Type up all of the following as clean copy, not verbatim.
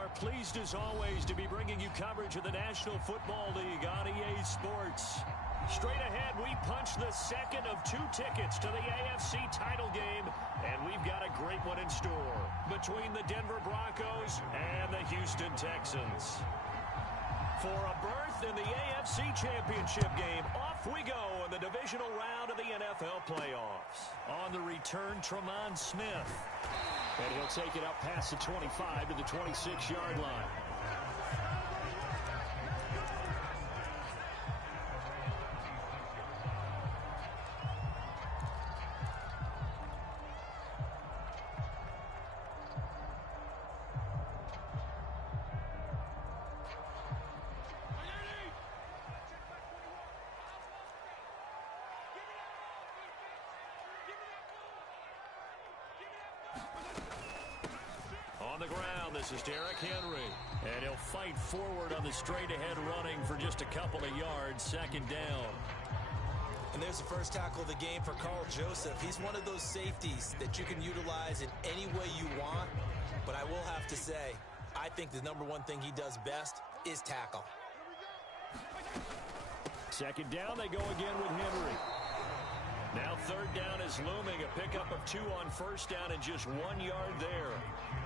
are pleased as always to be bringing you coverage of the National Football League on EA Sports. Straight ahead, we punch the second of 2 tickets to the AFC title game, and we've got a great one in store between the Denver Broncos and the Houston Texans. For a berth in the AFC Championship game, off we go in the divisional round of the NFL playoffs. On the return, Tremont Smith. And he'll take it up past the 25 to the 26-yard line. On the ground, this is Derrick Henry. And he'll fight forward on the straight-ahead running for just a couple of yards, second down. And there's the first tackle of the game for Karl Joseph. He's one of those safeties that you can utilize in any way you want. But I will have to say, I think the number one thing he does best is tackle. Second down, they go again with Henry. Now third down is looming, a pickup of 2 on first down and just 1 yard there.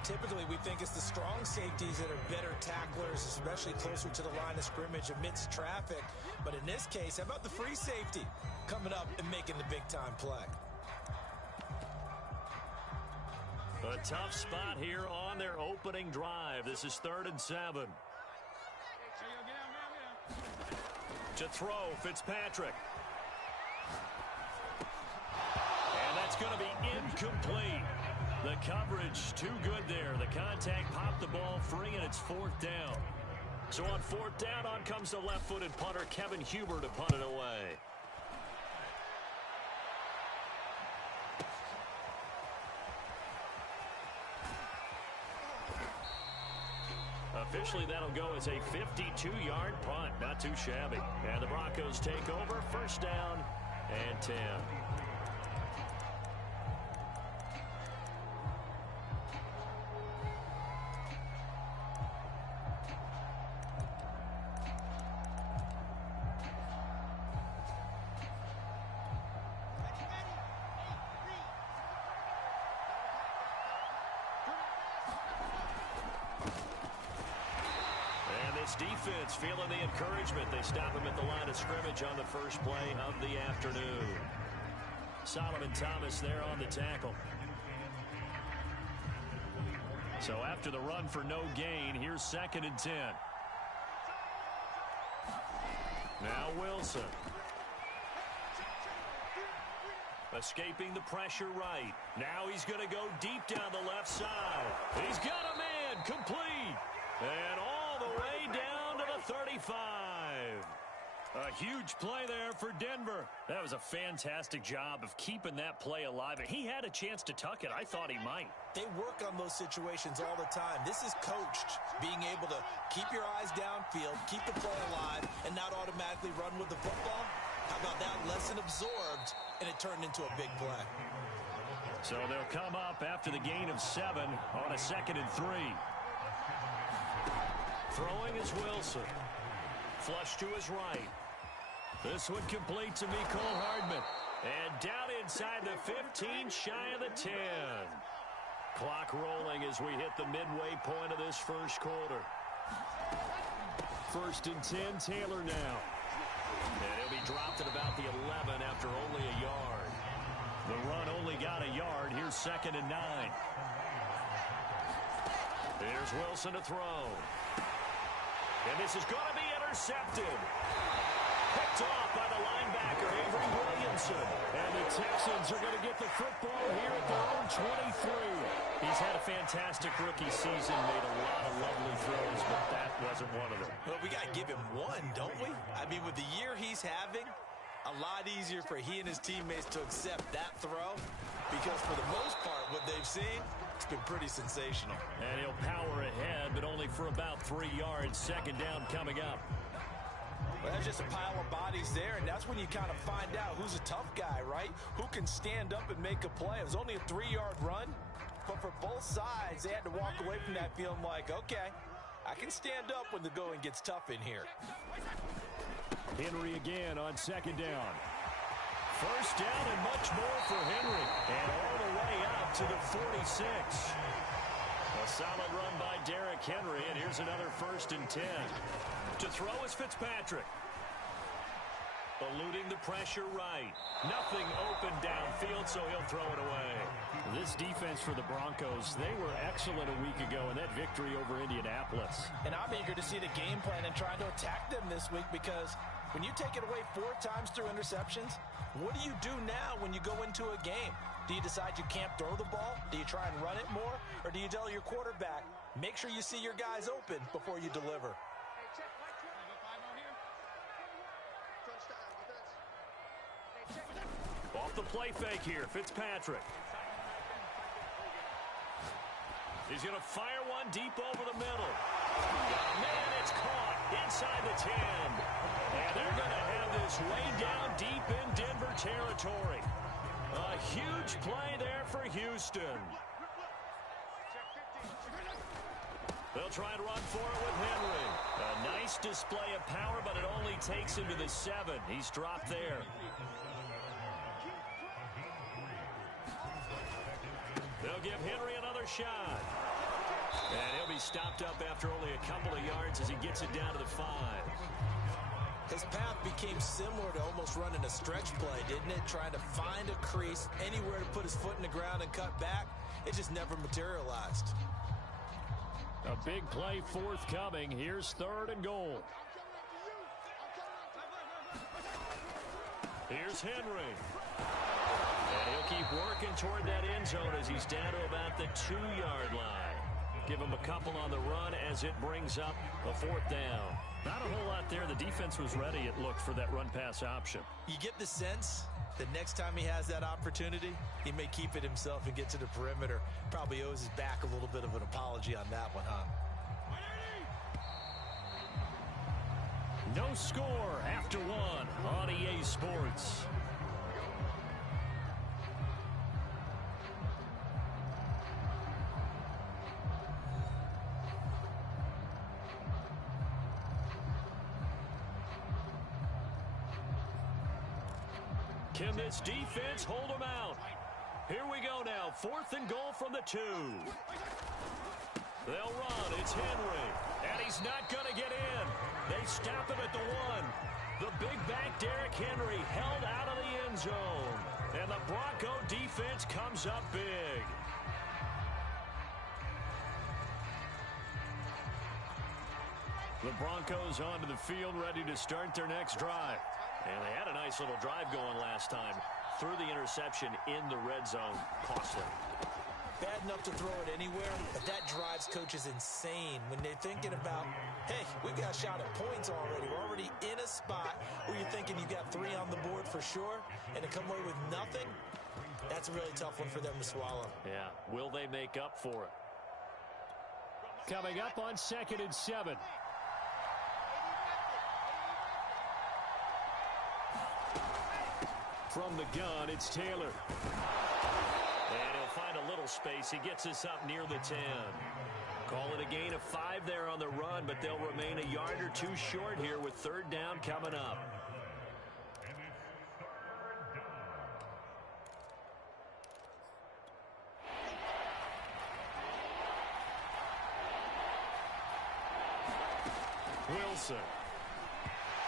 Typically, we think it's the strong safeties that are better tacklers, especially closer to the line of scrimmage amidst traffic. But in this case, how about the free safety coming up and making the big-time play? A tough spot here on their opening drive. This is 3rd and 7. To throw, Fitzpatrick. And that's going to be incomplete. The coverage too good there. The contact popped the ball free, and it's 4th down. So on 4th down, on comes the left-footed punter, Kevin Huber, to punt it away. Officially, that'll go as a 52-yard punt. Not too shabby. And the Broncos take over, 1st down and 10. Defense feeling the encouragement. They stop him at the line of scrimmage on the first play of the afternoon. Solomon Thomas there on the tackle. So after the run for no gain, here's 2nd and 10. Now Wilson. Escaping the pressure right. Now he's going to go deep down the left side. He's got a man complete. And all the way down to the 35. A huge play there for Denver. That was a fantastic job of keeping that play alive. And he had a chance to tuck it. I thought he might. They work on those situations all the time. This is coached, being able to keep your eyes downfield, keep the play alive, and not automatically run with the football. How about that lesson absorbed, and it turned into a big play. So they'll come up after the gain of 7 on a 2nd and 3. Throwing is Wilson. Flush to his right. This one complete to Mecole Hardman. And down inside the 15, shy of the 10. Clock rolling as we hit the midway point of this first quarter. 1st and 10, Taylor now. And he'll be dropped at about the 11 after only a yard. The run only got a yard. Here's 2nd and 9. Here's Wilson to throw. And this is going to be intercepted. Picked off by the linebacker, Avery Williamson. And the Texans are going to get the football here at their own 23. He's had a fantastic rookie season, made a lot of lovely throws, but that wasn't one of them. Well, we got to give him one, don't we? I mean, with the year he's having, a lot easier for he and his teammates to accept that throw, because for the most part, what they've seen, it's been pretty sensational. And he'll power ahead, but only for about 3 yards. 2nd down coming up. Well, that's just a pile of bodies there, and that's when you kind of find out who's a tough guy, right? Who can stand up and make a play. It was only a 3-yard run, But for both sides, they had to walk away from that feeling like, okay, I can stand up when the going gets tough in here. Henry again on second down. First down and much more for Henry. And all the way out to the 46. A solid run by Derrick Henry, and here's another 1st and 10. To throw is Fitzpatrick. Eluding the pressure right. Nothing open downfield, so he'll throw it away. This defense for the Broncos, they were excellent a week ago in that victory over Indianapolis. And I'm eager to see the game plan and trying to attack them this week, because when you take it away 4 times through interceptions, what do you do now when you go into a game? Do you decide you can't throw the ball? Do you try and run it more? Or do you tell your quarterback, make sure you see your guys open before you deliver? Off the play fake here, Fitzpatrick. He's going to fire one deep over the middle. Man, it's caught inside the 10. And they're going to have this way down deep in Denver territory. A huge play there for Houston. They'll try and run for it with Henry. A nice display of power, but it only takes him to the 7. He's dropped there. They'll give Henry another shot. And he'll be stopped up after only a couple of yards as he gets it down to the 5. His path became similar to almost running a stretch play, didn't it? Trying to find a crease, anywhere to put his foot in the ground and cut back. It just never materialized. A big play forthcoming. Here's 3rd and goal. Here's Henry. And he'll keep working toward that end zone as he's down to about the 2-yard line. Give him a couple on the run as it brings up a 4th down. Not a whole lot there. The defense was ready, it looked, for that run-pass option. You get the sense that next time he has that opportunity, he may keep it himself and get to the perimeter. Probably owes his back a little bit of an apology on that one, huh? No score after 1 on EA Sports. Can this defense hold them out? Here we go now. 4th and goal from the 2. They'll run. It's Henry. And he's not going to get in. They stop him at the 1. The big back Derrick Henry held out of the end zone. And the Bronco defense comes up big. The Broncos onto the field, ready to start their next drive. And they had a nice little drive going last time. Threw the interception in the red zone. Costly. Bad enough to throw it anywhere, but that drives coaches insane when they're thinking about, hey, we got a shot at points already. We're already in a spot where you're thinking you got 3 on the board for sure, and to come away with nothing, that's a really tough one for them to swallow. Yeah, will they make up for it? Coming up on 2nd and 7. From the gun, it's Taylor. And he'll find a little space. He gets us up near the 10. Call it a gain of 5 there on the run, but they'll remain a yard or 2 short here with 3rd down coming up. Wilson.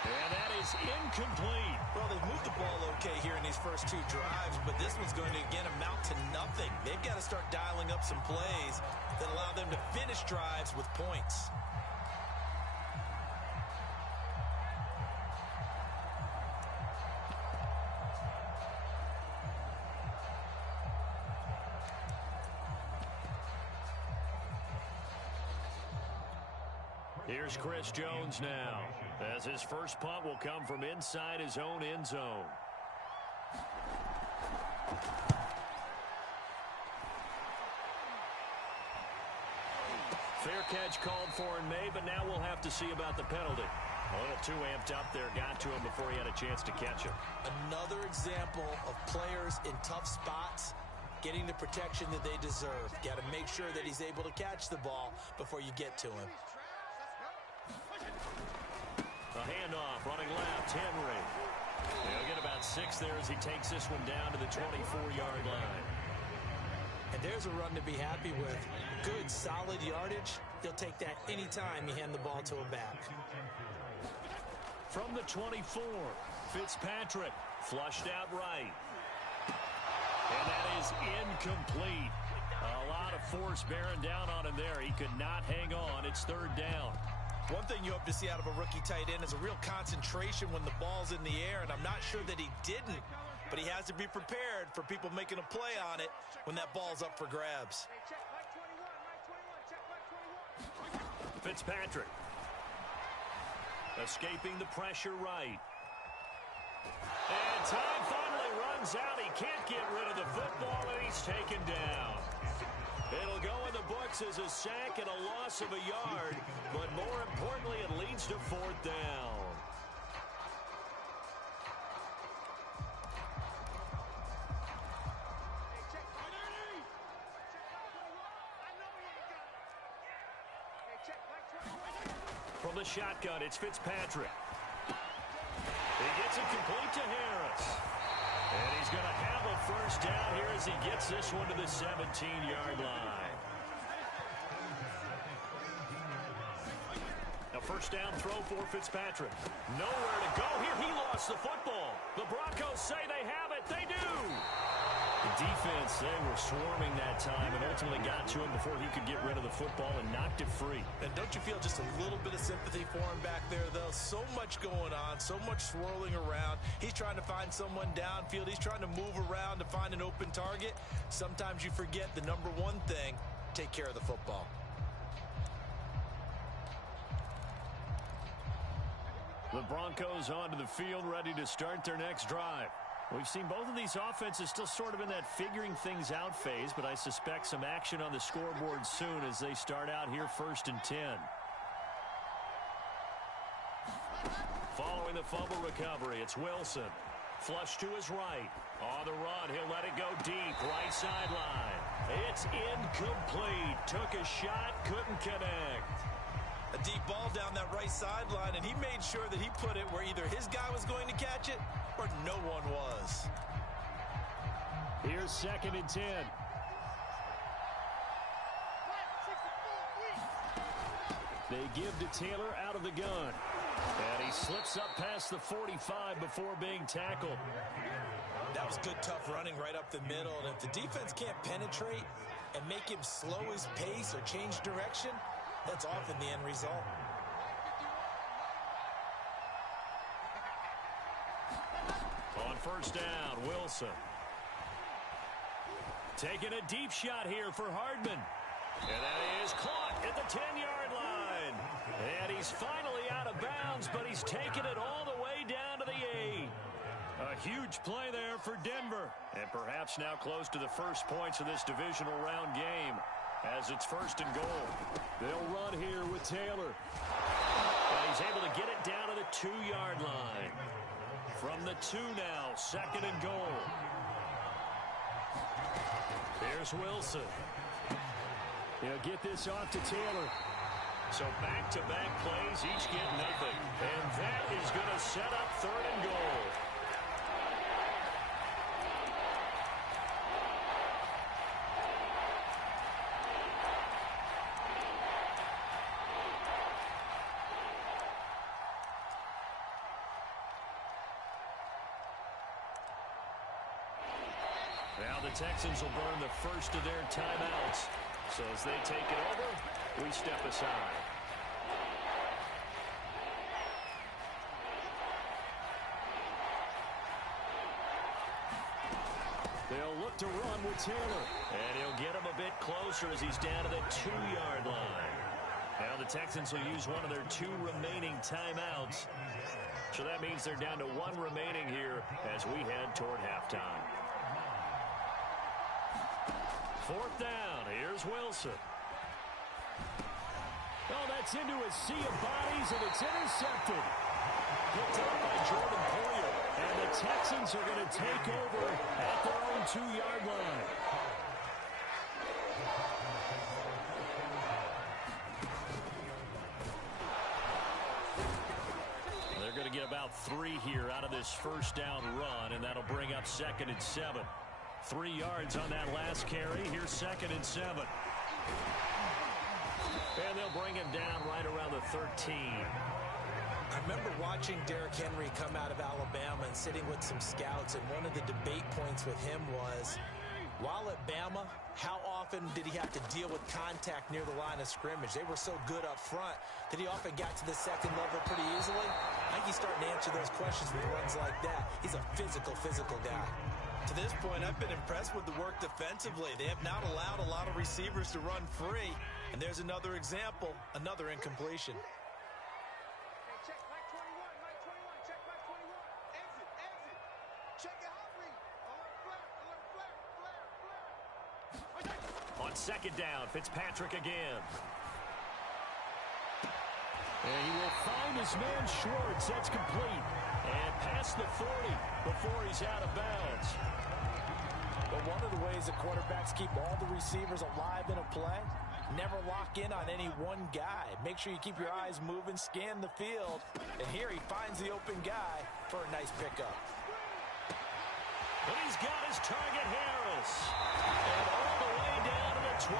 And that is incomplete. Well, they've moved the ball okay here in these first 2 drives, but this one's going to, again, amount to nothing. They've got to start dialing up some plays that allow them to finish drives with points. Here's Chris Jones now, as his first punt will come from inside his own end zone. Fair catch called for in May, but now we'll have to see about the penalty. A little too amped up there, got to him before he had a chance to catch him. Another example of players in tough spots getting the protection that they deserve. Got to make sure that he's able to catch the ball before you get to him. A handoff, running left, Henry. He'll get about 6 there as he takes this one down to the 24-yard line. And there's a run to be happy with. Good, solid yardage. He'll take that anytime you hand the ball to a back. From the 24, Fitzpatrick flushed out right. And that is incomplete. A lot of force bearing down on him there. He could not hang on. It's 3rd down. One thing you hope to see out of a rookie tight end is a real concentration when the ball's in the air, and I'm not sure that he didn't, but he has to be prepared for people making a play on it when that ball's up for grabs. Fitzpatrick escaping the pressure right. And time finally runs out. He can't get rid of the football, and he's taken down. It'll go in the books as a sack and a loss of a yard, but more importantly, it leads to 4th down. From the shotgun, it's Fitzpatrick. He gets it complete to Harris. And he's going to have a 1st down here as he gets this one to the 17-yard line. A 1st down throw for Fitzpatrick. Nowhere to go here. He lost the football. The Broncos say they have it. They do. The defense, they were swarming that time and ultimately got to him before he could get rid of the football and knocked it free. And don't you feel just a little bit of sympathy for him back there, though? So much going on, so much swirling around. He's trying to find someone downfield. He's trying to move around to find an open target. Sometimes you forget the number one thing, take care of the football. The Broncos onto the field, ready to start their next drive. We've seen both of these offenses still sort of in that figuring things out phase, but I suspect some action on the scoreboard soon as they start out here 1st and 10. Following the fumble recovery, it's Wilson. Flush to his right. On the run, he'll let it go deep, right sideline. It's incomplete. Took a shot, couldn't connect. A deep ball down that right sideline, and he made sure that he put it where either his guy was going to catch it or no one was. Here's 2nd and 10. They give to Taylor out of the gun. And he slips up past the 45 before being tackled. That was good, tough running right up the middle. And if the defense can't penetrate and make him slow his pace or change direction, that's often the end result. On 1st down, Wilson. Taking a deep shot here for Hardman. And that is caught at the 10-yard line. And he's finally out of bounds, but he's taken it all the way down to the 8. A huge play there for Denver. And perhaps now close to the first points of this divisional round game as it's 1st and goal. They'll run here with Taylor. And he's able to get it down to the 2-yard line. From the 2 now, 2nd and goal. Here's Wilson. He'll get this off to Taylor. So back-to-back plays, each get nothing. And that is going to set up 3rd and goal. Now the Texans will burn the first of their timeouts. So as they take it over, we step aside. They'll look to run with Taylor. And he'll get him a bit closer as he's down to the 2-yard line. Now the Texans will use one of their 2 remaining timeouts. So that means they're down to 1 remaining here as we head toward halftime. 4th down. Here's Wilson. Oh, that's into a sea of bodies, and it's intercepted. Picked up by Jordan Poyer. And the Texans are going to take over at their own 2-yard line. about 3 here out of this first down run, and that'll bring up 2nd and 7. 3 yards on that last carry. Here's 2nd and 7. And they'll bring him down right around the 13. I remember watching Derrick Henry come out of Alabama and sitting with some scouts, and one of the debate points with him was, while at Bama, how often did he have to deal with contact near the line of scrimmage? They were so good up front that he often got to the second level pretty easily. I think he's starting to answer those questions with runs like that. He's a physical guy. To this point, I've been impressed with the work defensively. They have not allowed a lot of receivers to run free. And there's another example, another incompletion. Check Mike 21, check Mike 21. Exit. Check it out, read. Alert, flare. On 2nd down, Fitzpatrick again. And he will find his man Schwartz. That's complete. And past the 40 before he's out of bounds. But one of the ways that quarterbacks keep all the receivers alive in a play, never lock in on any one guy. Make sure you keep your eyes moving, scan the field. And here he finds the open guy for a nice pickup. And he's got his target, Harris. And all the way down to the 12.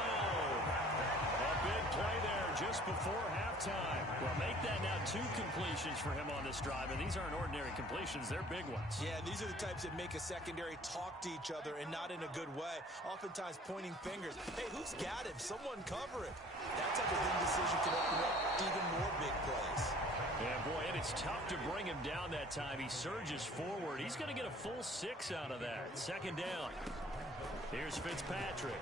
A big play there just before halftime. Well, make that now 2 completions for him on this drive. And these aren't ordinary completions. They're big ones. Yeah, these are the types that make a secondary talk to each other and not in a good way. Oftentimes pointing fingers. Hey, who's got him? Someone cover it. That type of indecision can open up even more big plays. Yeah, boy, and it's tough to bring him down that time. He surges forward. He's going to get a full 6 out of that. 2nd down. Here's Fitzpatrick.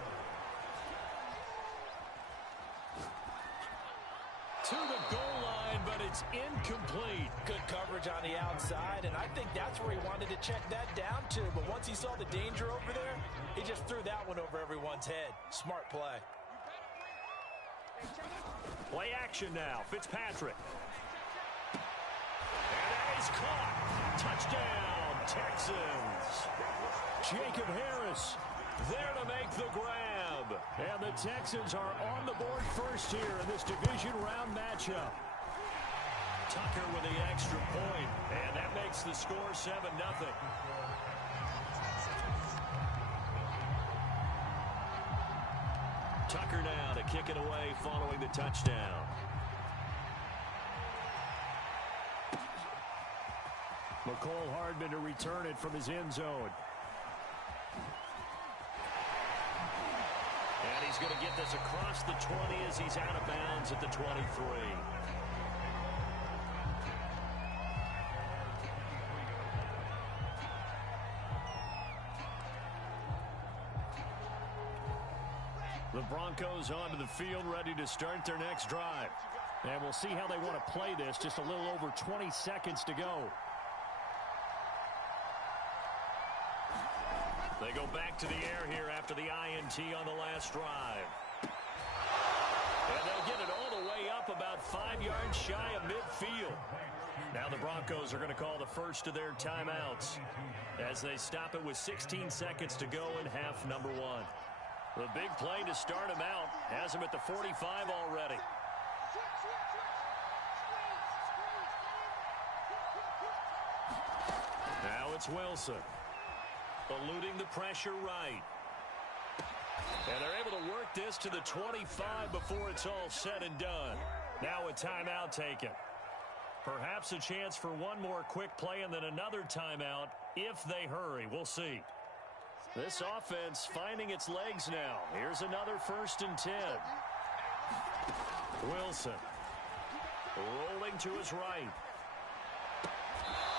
To the goal line, but it's incomplete. Good coverage on the outside, and I think that's where he wanted to check that down to. But once he saw the danger over there, he just threw that one over everyone's head. Smart play. Play action now. Fitzpatrick. And that is caught. Touchdown, Texans. Jacob Harris there to make the grab. And the Texans are on the board first here in this division round matchup. Tucker with the extra point, and that makes the score 7-0. Tucker now to kick it away following the touchdown. McCole Hardman to return it from his end zone. And he's going to get this across the 20 as he's out of bounds at the 23. The Broncos onto the field, ready to start their next drive. And we'll see how they want to play this. Just a little over 20 seconds to go. They go back to the air here after the INT on the last drive. And they'll get it all the way up about 5 yards shy of midfield. Now the Broncos are going to call the first of their timeouts as they stop it with 16 seconds to go in half number 1. The big play to start him out has him at the 45 already. Now it's Wilson. Eluding the pressure right. And they're able to work this to the 25 before it's all said and done. Now a timeout taken. Perhaps a chance for one more quick play and then another timeout if they hurry. We'll see. This offense finding its legs now. Here's another 1st and 10. Wilson rolling to his right.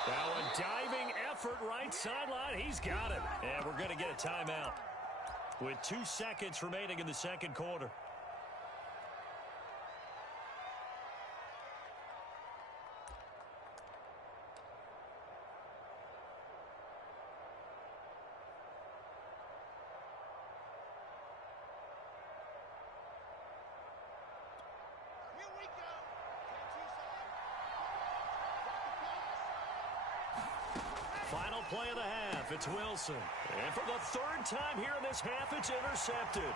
Now a diving effort right sideline. He's got it. And we're going to get a timeout with 2 seconds remaining in the second quarter. Final play of the half. It's Wilson. And for the 3rd time here in this half, it's intercepted.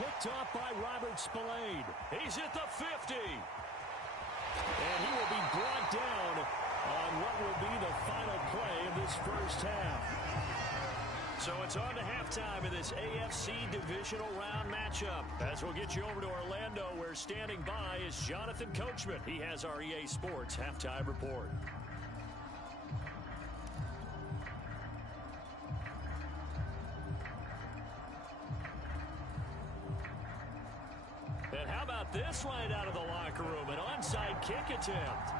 Picked off by Robert Spillane. He's at the 50. And he will be brought down on what will be the final play of this first half. So it's on to halftime in this AFC Divisional Round matchup. As we'll get you over to Orlando, where standing by is Jonathan Coachman. He has our EA Sports Halftime Report. And how about this right out of the locker room? An onside kick attempt.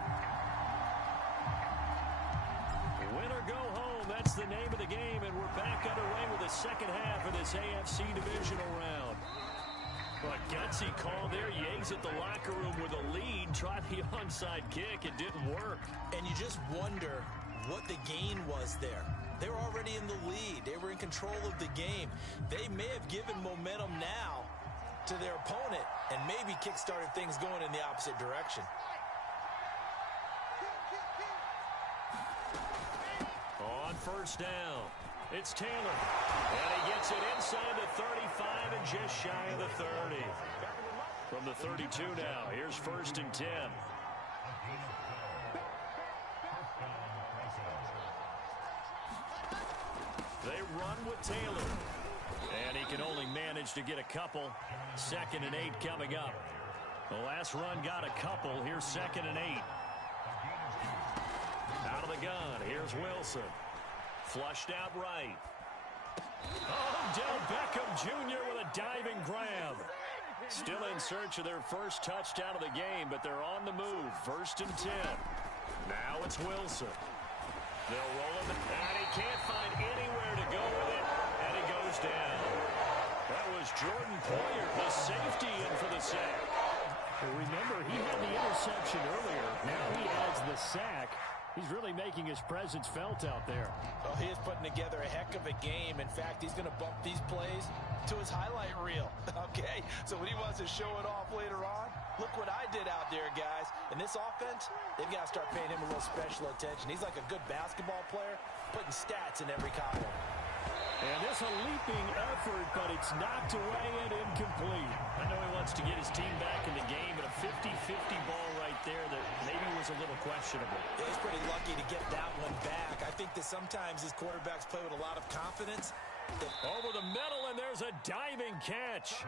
Win or go home, that's the name of the game, and we're back underway with the second half of this AFC Divisional Round. But gutsy call there. Yates at the locker room with a lead. Tried the onside kick. It didn't work. And you just wonder what the gain was there. They were already in the lead. They were in control of the game. They may have given momentum now to their opponent and maybe kick-started things going in the opposite direction. On first down, it's Taylor. And he gets it inside the 35 and just shy of the 30. From the 32 now, here's first and 10. They run with Taylor. And he can only manage to get a couple. 2nd and 8 coming up. The last run got a couple. Here's 2nd and 8. Out of the gun. Here's Wilson. Flushed out right. Oh, Del Beckham Jr. with a diving grab. Still in search of their first touchdown of the game, but they're on the move. 1st and 10. Now it's Wilson. They'll roll him, and he can't find anywhere to go with it, and he goes down. That was Jordan Poyer, the safety, in for the sack. Well, remember, he had the interception earlier. Now he adds the sack. He's really making his presence felt out there. Oh, he is putting together a heck of a game. In fact, he's going to bump these plays to his highlight reel. Okay, so when he wants to show it off later on, look what I did out there, guys. In this offense, they've got to start paying him a little special attention. He's like a good basketball player, putting stats in every column. And this a leaping effort, but it's knocked away and incomplete. I know he wants to get his team back in the game, but a 50-50 ball right there that maybe was a little questionable. Yeah, he's pretty lucky to get that one back. I think that sometimes his quarterbacks play with a lot of confidence. Over the middle, and there's a diving catch.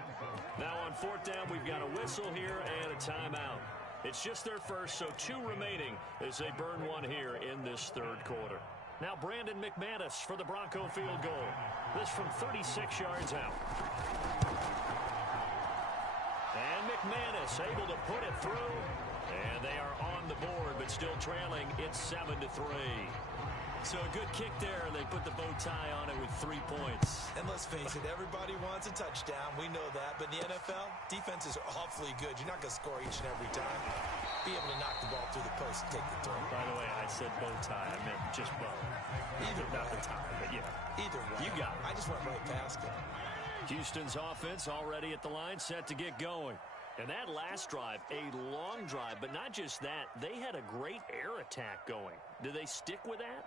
Now on 4th down, we've got a whistle here and a timeout. It's just their first, so 2 remaining as they burn one here in this 3rd quarter. Now Brandon McManus for the Bronco field goal. This from 36 yards out. And McManus able to put it through. And they are on the board, but still trailing. It's 7-3. So a good kick there, and they put the bow tie on it with 3 points. And let's face it, everybody wants a touchdown. We know that. But in the NFL, defenses are awfully good. You're not going to score each and every time. Be able to knock the ball through the post and take the throw. By the way, I said bow tie. I meant just bow. Either way. Not the tie, but yeah. Either way. You got it. I just went right past it. Houston's offense already at the line, set to get going. And that last drive, a long drive, but not just that. They had a great air attack going. Do they stick with that?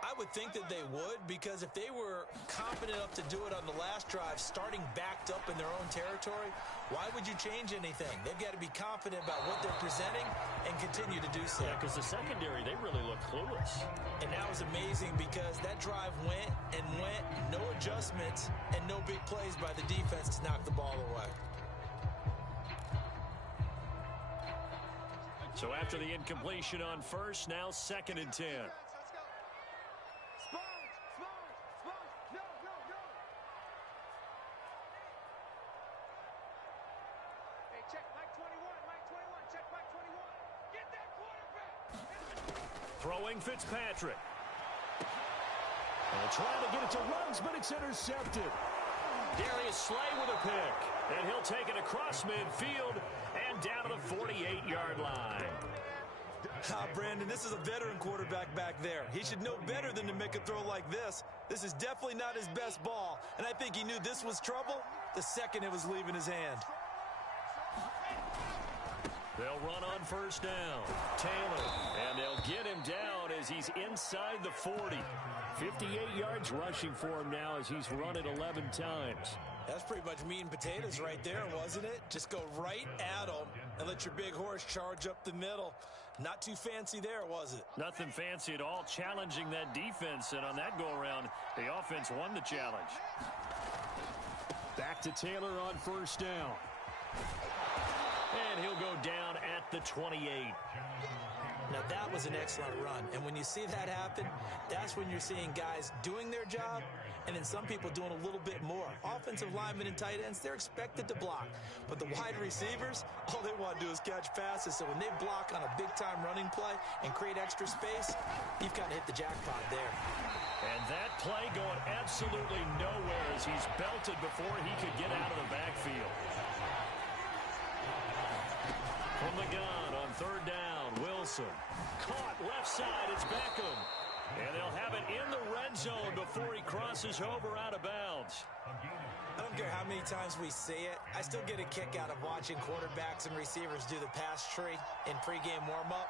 I would think that they would, because if they were confident enough to do it on the last drive, starting backed up in their own territory, why would you change anything? They've got to be confident about what they're presenting and continue to do so. Yeah, because the secondary, they really look clueless. And that was amazing because that drive went and went, no adjustments, and no big plays by the defense to knock the ball away. So after the incompletion on first, now 2nd and 10. Throwing Fitzpatrick. And trying to get it to Ruggs, but it's intercepted. Darius Slay with a pick. And he'll take it across midfield and down to the 48-yard line. Brandon, this is a veteran quarterback back there. He should know better than to make a throw like this. This is definitely not his best ball. And I think he knew this was trouble the second it was leaving his hand. They'll run on first down. Taylor. And they'll get him down as he's inside the 40. 58 yards rushing for him now as he's run it 11 times. That's pretty much meat and potatoes right there, wasn't it? Just go right at him and let your big horse charge up the middle. Not too fancy there, was it? Nothing fancy at all, challenging that defense, and on that go-around, the offense won the challenge. Back to Taylor on first down. And he'll go down at the 28. Now, that was an excellent run, and when you see that happen, that's when you're seeing guys doing their job and then some people doing a little bit more. Offensive linemen and tight ends, they're expected to block, but the wide receivers, all they want to do is catch passes, so when they block on a big-time running play and create extra space, you've got to hit the jackpot there. And that play going absolutely nowhere as he's belted before he could get out of the backfield. From the gun on third down, Wilson. Caught left side, it's Beckham. And they'll have it in the red zone before he crosses over out of bounds. I don't care how many times we see it. I still get a kick out of watching quarterbacks and receivers do the pass tree in pregame warm-up.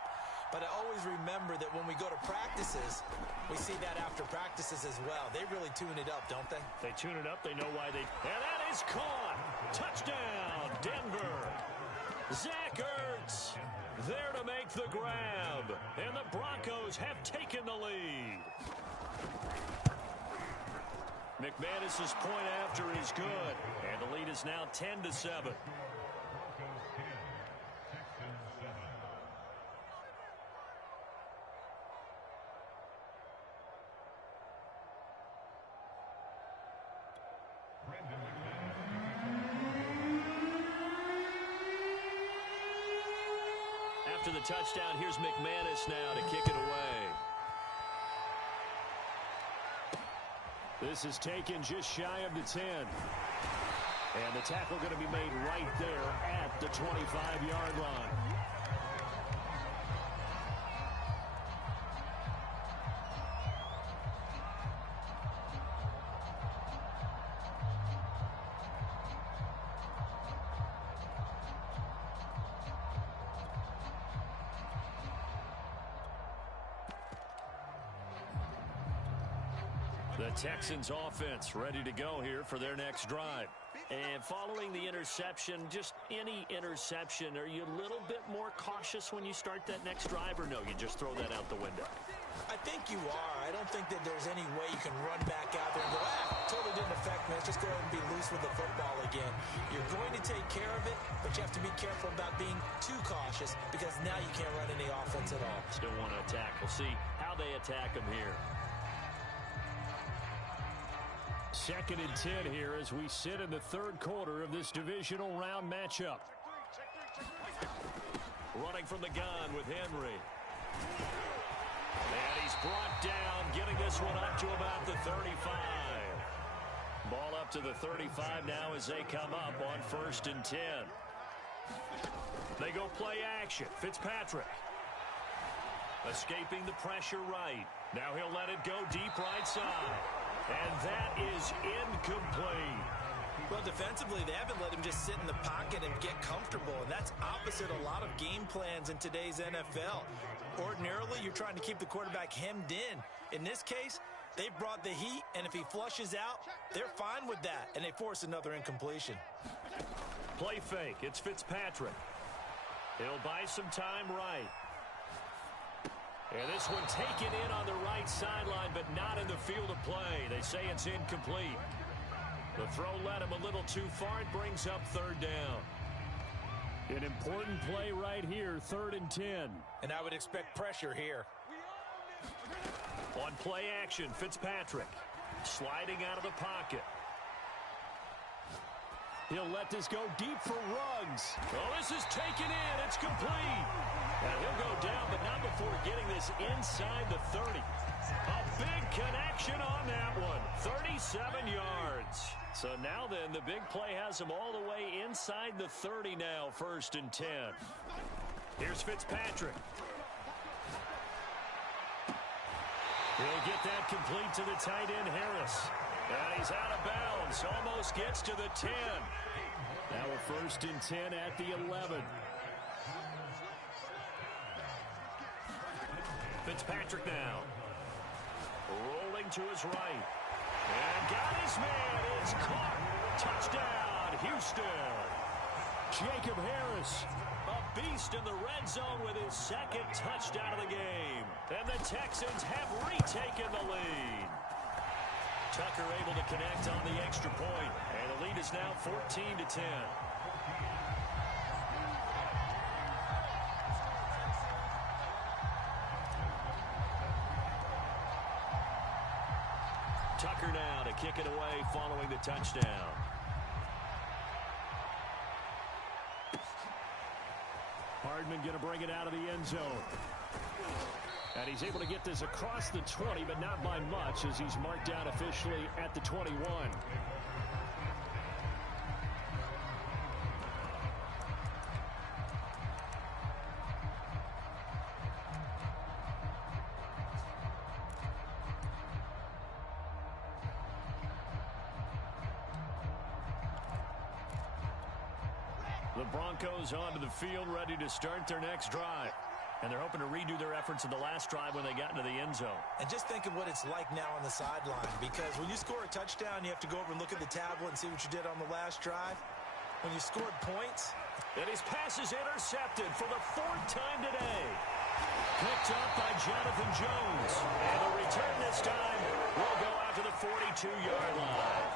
But I always remember that when we go to practices, we see that after practices as well. They really tune it up, don't they? They tune it up. They know why they... And that is caught. Touchdown, Denver. Zach Ertz there to make the grab. And the Broncos have taken the lead. McManus's point after is good. And the lead is now 10-7. After the touchdown, here's McManus now to kick it away. This is taken just shy of the 10. And the tackle going to be made right there at the 25-yard line. The Texans offense ready to go here for their next drive. And following the interception, just any interception, are you a little bit more cautious when you start that next drive, or no, you just throw that out the window? I think you are. I don't think that there's any way you can run back out there and go, totally didn't affect me. Let's just go ahead and be loose with the football again. You're going to take care of it, but you have to be careful about being too cautious because now you can't run any offense at all. Still want to attack. We'll see how they attack them here. 2nd and 10 here as we sit in the third quarter of this divisional round matchup. Running from the gun with Henry. And he's brought down, getting this one up to about the 35. Ball up to the 35 now as they come up on 1st and 10. They go play action. Fitzpatrick. Escaping the pressure right. Now he'll let it go deep right side. And that is incomplete. Well, defensively, they haven't let him just sit in the pocket and get comfortable, and that's opposite a lot of game plans in today's NFL. Ordinarily, you're trying to keep the quarterback hemmed in. In this case, they brought the heat, and if he flushes out, they're fine with that, and they force another incompletion. Play fake. It's Fitzpatrick. He'll buy some time right. And this one taken in on the right sideline, but not in the field of play. They say it's incomplete. The throw led him a little too far. It brings up 3rd down. An important play right here, 3rd and 10. And I would expect pressure here. On play action, Fitzpatrick sliding out of the pocket. He'll let this go deep for Ruggs. Oh, this is taken in. It's complete. And he'll go down, but not before getting this inside the 30. A big connection on that one. 37 yards. So now then, the big play has him all the way inside the 30 now, 1st and 10. Here's Fitzpatrick. He'll get that complete to the tight end, Harris. And he's out of bounds. Almost gets to the 10. Now a 1st and 10 at the 11. Fitzpatrick now. Rolling to his right. And got his man. It's caught. Touchdown, Houston. Jacob Harris. A beast in the red zone with his second touchdown of the game. And the Texans have retaken the lead. Tucker able to connect on the extra point, and the lead is now 14-10. Tucker now to kick it away following the touchdown. Hardman going to bring it out of the end zone. And he's able to get this across the 20, but not by much as he's marked down officially at the 21. The Broncos onto the field, ready to start their next drive. And they're hoping to redo their efforts in the last drive when they got into the end zone. And just think of what it's like now on the sideline, because when you score a touchdown, you have to go over and look at the tablet and see what you did on the last drive. When you scored points. And his pass is intercepted for the fourth time today. Picked up by Jonathan Jones. And the return this time will go out to the 42-yard line.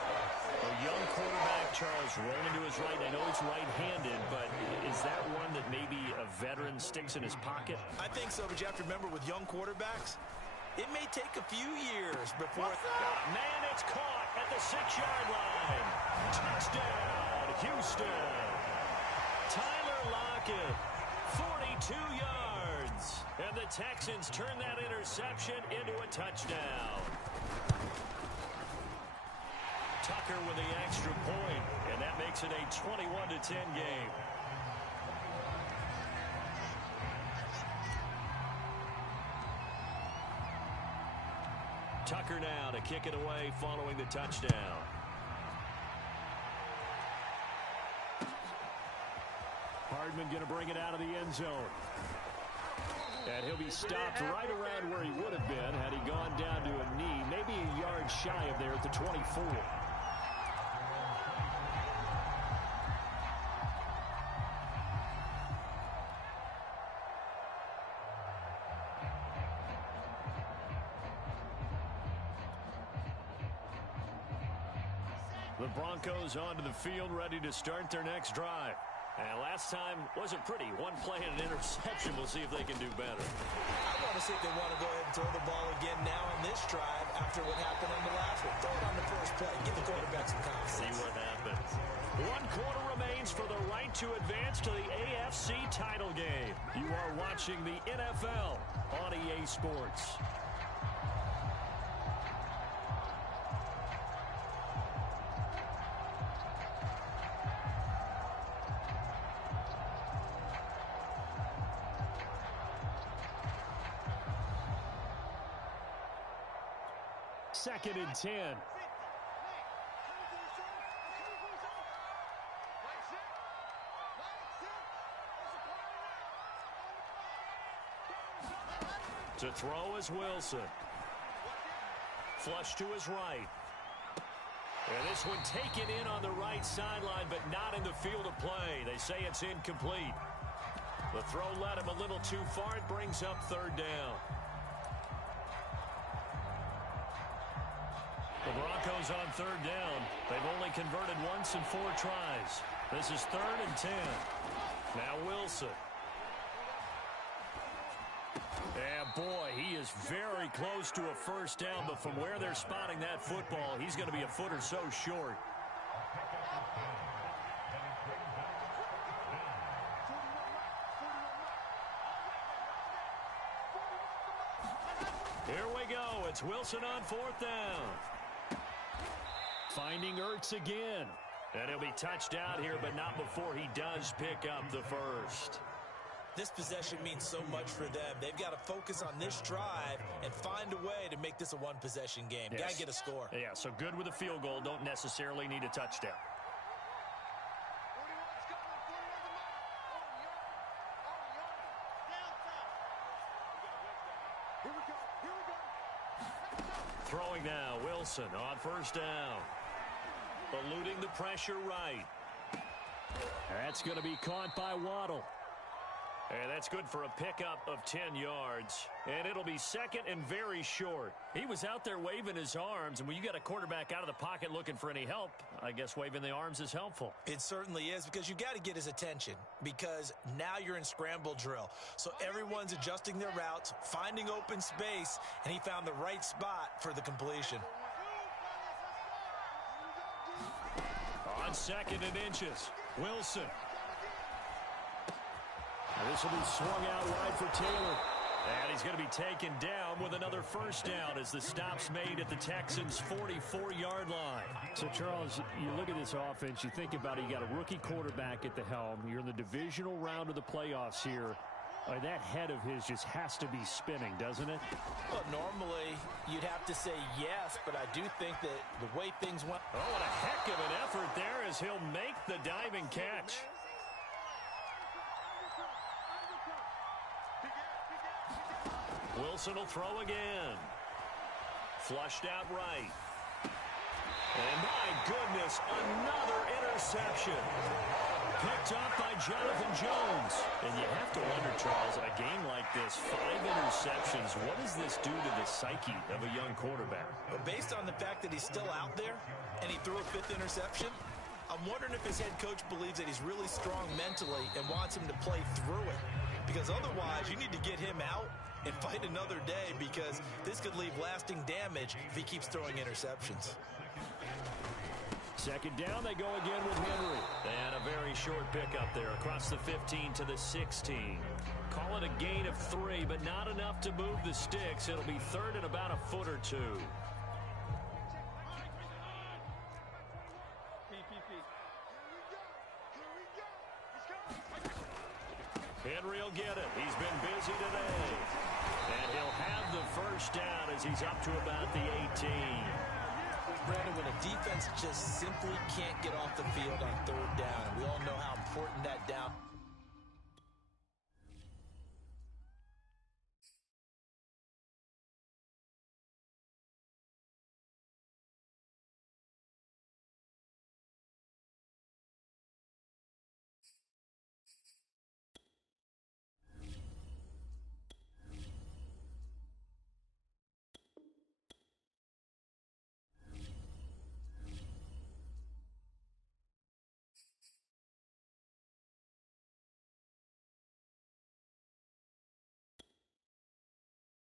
A young quarterback, Charles, rolling to his right. I know he's right-handed, but is that one that maybe a veteran sticks in his pocket? I think so, but you have to remember with young quarterbacks, it may take a few years before... Man, it's caught at the 6-yard line. Touchdown, Houston. Tyler Lockett, 42 yards. And the Texans turn that interception into a touchdown. Tucker with the extra point, and that makes it a 21-10 game. Tucker now to kick it away following the touchdown. Hardman going to bring it out of the end zone. And he'll be stopped right around where he would have been had he gone down to a knee, maybe a yard shy of there at the 24. The Broncos onto the field, ready to start their next drive. And last time wasn't pretty. One play and an interception. We'll see if they can do better. I want to see if they want to go ahead and throw the ball again now on this drive after what happened on the last one. Throw it on the first play. Give the quarterback some confidence. See what happens. 1 quarter remains for the right to advance to the AFC title game. You are watching the NFL on EA Sports. Second and 10. To throw is Wilson. Flush to his right. And this one taken in on the right sideline, but not in the field of play. They say it's incomplete. The throw led him a little too far. It brings up third down. The Broncos on third down. They've only converted once in 4 tries. This is 3rd and 10. Now Wilson. And boy, he is very close to a first down, but from where they're spotting that football, he's going to be a foot or so short. Here we go. It's Wilson on 4th down. Finding Ertz again. And he'll be touched out here, but not before he does pick up the first. This possession means so much for them. They've got to focus on this drive and find a way to make this a one-possession game. Yes. Got to get a score. Yeah, so good with a field goal. Don't necessarily need a touchdown. Throwing now, Wilson on first down. Eluding the pressure right. That's going to be caught by Waddle. And that's good for a pickup of 10 yards. And it'll be second and very short. He was out there waving his arms, and when you got a quarterback out of the pocket looking for any help, I guess waving the arms is helpful. It certainly is, because you got to get his attention, because now you're in scramble drill. So everyone's adjusting their routes, finding open space, and he found the right spot for the completion. On second and inches, Wilson. This will be swung out wide for Taylor. And he's going to be taken down with another first down as the stop's made at the Texans' 44-yard line. So, Charles, you look at this offense, you think about it, you got a rookie quarterback at the helm. You're in the divisional round of the playoffs here. That head of his just has to be spinning, doesn't it? Well, normally you'd have to say yes, but I do think that the way things went... Oh, what a heck of an effort there as he'll make the diving catch. Wilson will throw again. Flushed out right. And my goodness, another interception. Picked up by Jonathan Jones. And you have to wonder, Charles, a game like this, 5 interceptions, what does this do to the psyche of a young quarterback? Well, based on the fact that he's still out there and he threw a 5th interception, I'm wondering if his head coach believes that he's really strong mentally and wants him to play through it. Because otherwise, you need to get him out and fight another day, because this could leave lasting damage if he keeps throwing interceptions. Second down, they go again with Henry. And a very short pickup there across the 15 to the 16. Call it a gain of 3, but not enough to move the sticks. It'll be third and about a foot or two. Henry will get it. He's been busy today. And he'll have the first down as he's up to about the 18. Brandon, when a defense just simply can't get off the field on 3rd down, we all know how important that down